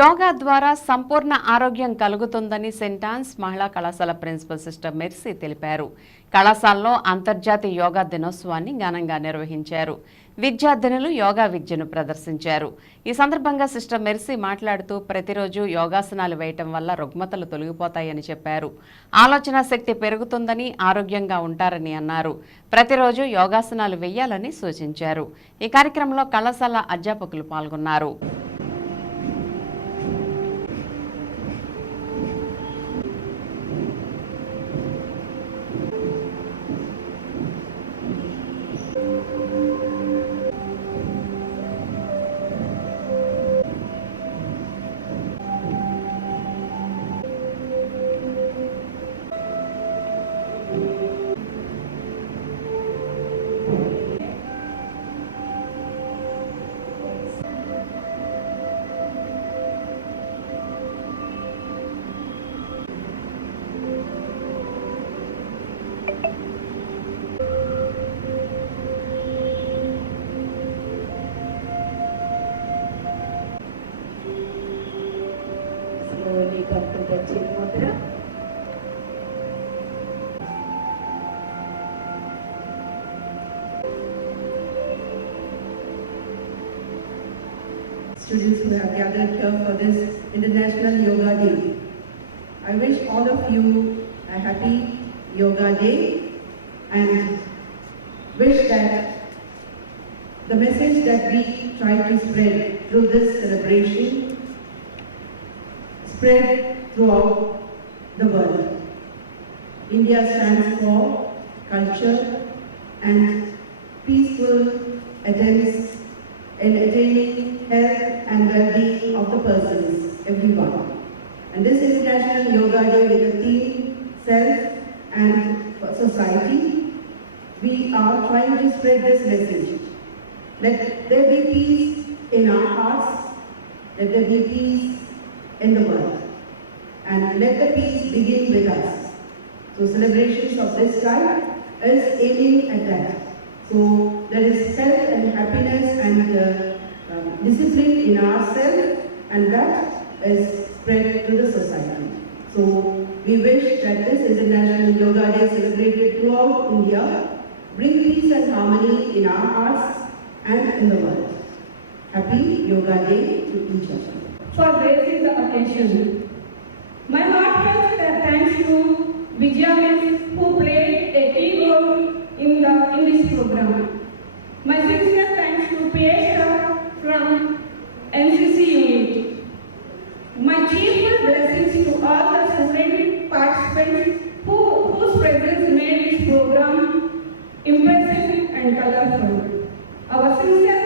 యోగా ద్వారా సంపూర్ణ ఆరోగ్యం కలుగుతుందని సెయింట్ ఆన్స్ మహిళా కళాశాల ప్రిన్సిపల్ సిస్టర్ మెర్సీ తెలిపారు. కళాశాలలో అంతర్జాతీయ యోగా దినోత్సవాన్ని ఘనంగా నిర్వహించారు. విద్యార్థినులు యోగా విద్యను ప్రదర్శించారు. ఈ సందర్భంగా సిస్టర్ మెర్సీ మాట్లాడుతూ ప్రతిరోజు యోగాసనాలు వేయటం వల్ల రుగ్మతలు తొలగిపోతాయని చెప్పారు. ఆలోచన శక్తి పెరుగుతుందని, ఆరోగ్యంగా ఉంటారని అన్నారు. ప్రతిరోజు యోగాసనాలు వేయాలని సూచించారు. ఈ కార్యక్రమంలో కళాశాల అధ్యాపకులు పాల్గొన్నారు. Slowly come to the chin mudra. Students who have gathered here for this International Yoga Day. I wish all of you a happy Yoga Day and wish that the message that we try to spread through this celebration spread throughout the world. India stands for culture and peaceful attempts in attaining health and well-being of the persons, everyone. And this International Yoga Day with the theme Self and Society, we are trying to spread this message. Let there be peace in our hearts, let there be peace in the world, and let the peace begin with us. So celebrations of this time is aiming at that. So there is health and happiness and discipline in ourselves, and that is spread to the society. So we wish that this International Yoga Day celebrated throughout India bring peace and harmony in our hearts and in the world. Happy Yoga Day to each of you. For raising the occasion. My heartfelt thanks to Vijaya Miss who played a key role in this program. My sincere thanks to Piesta from NCC unit. My cheerful blessings to all the student participants whose presence made this program impressive and colorful. Our sincere